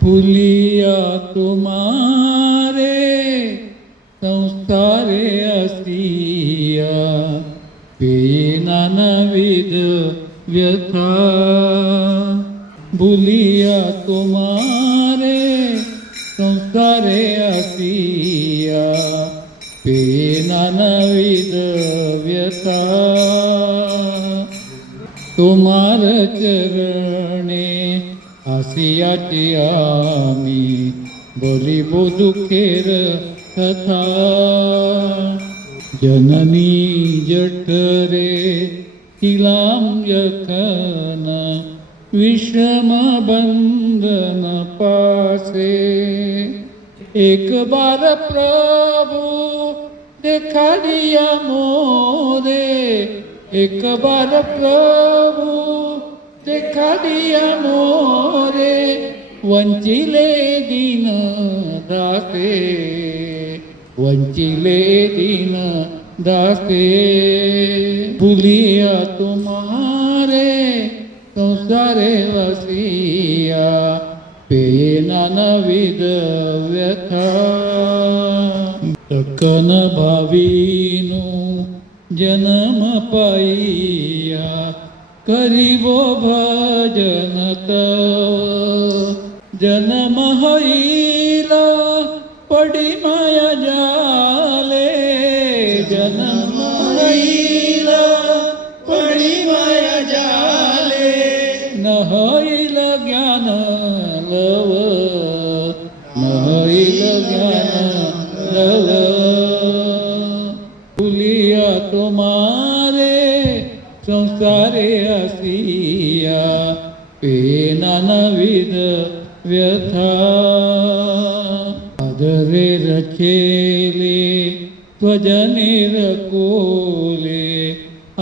भूलिया तुम्हारे संसारे असिया नानाविध व्यथा भूलिया तुम्हारे संसारे असिया नानाविध व्यथा तुम्हार चरणे आसियाची आमी बोलिबो दुखेर कथा जननी जठरे तिलाम यखन विषम बंधन पासे एक बार प्रभु देखा दिया मोरे एक बार प्रभु देखा दिया मोरे वंचिले दीन दासे वंचिले दीन दासे भूलिया तुम्हारे संसारे वसिया नानाविध व्यथा तकन भावीनु जन्म पाइया करीबो भजन तव जन्म होईला पडी माया जाले जन्म होईला पडी माया जाले न होईल ज्ञान लव न होईल ज्ञान लव भूलिया तुम्हारे संसारे असिया नानाविध व्यथा आदरे रचेले स्वजनेर कोले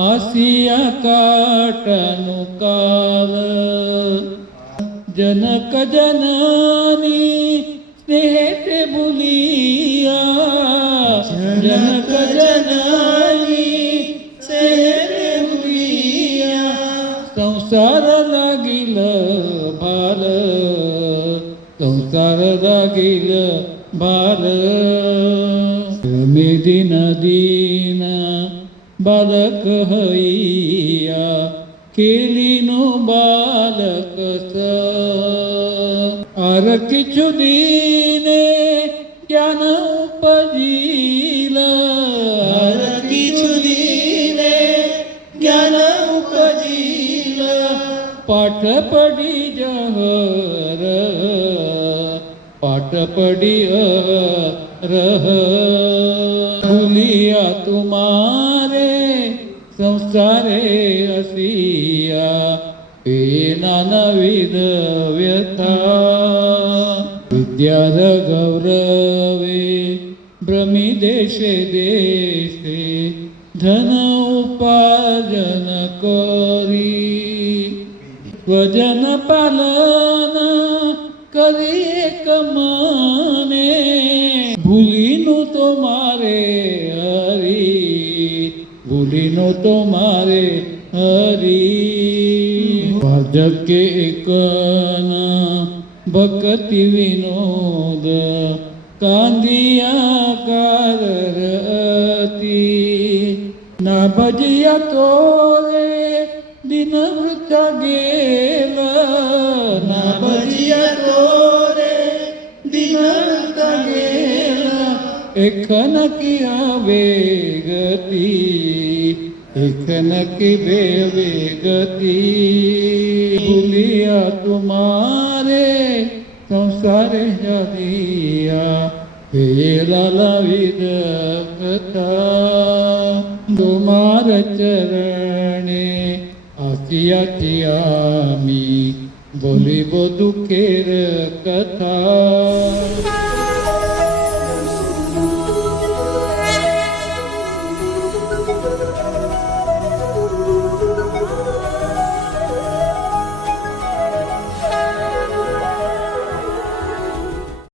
आसिया काटनु काल जनक जननी स्नेहे भूलिया जनक जननी स्नेहे भूलिया संसार लागिल भाल संसार लागिल भाल मे दिन दीन बालक हैया केली नो बालक आर किछु दीने ज्ञान उपजील आर किछु दीने ज्ञान उपजील पाठ पडी जहर पाठ पडी रह भूलिया तुम्हारे संसारे असिया नानाविध व्यथा विद्यार गौरवे भ्रमी देशे देशे धन उपार्जन करी स्वजन पालन करी एक मने भूलिनु तुम्हारे हरि भूलिनु तुम्हारे हरि भाजक के एकन भक्ति विनोद कांदिया कारती ना भजिया तोरे दिन वृथा गेल ना भजिया तोरे दिन वृथा गेल एखन की वेगती एखन की बेवेगती भूलिया तुम्हारे संसारे जादिया लालाविध कथा तुम्हार चरणे आसियाची आमी बोलिबो दुखेर कथा।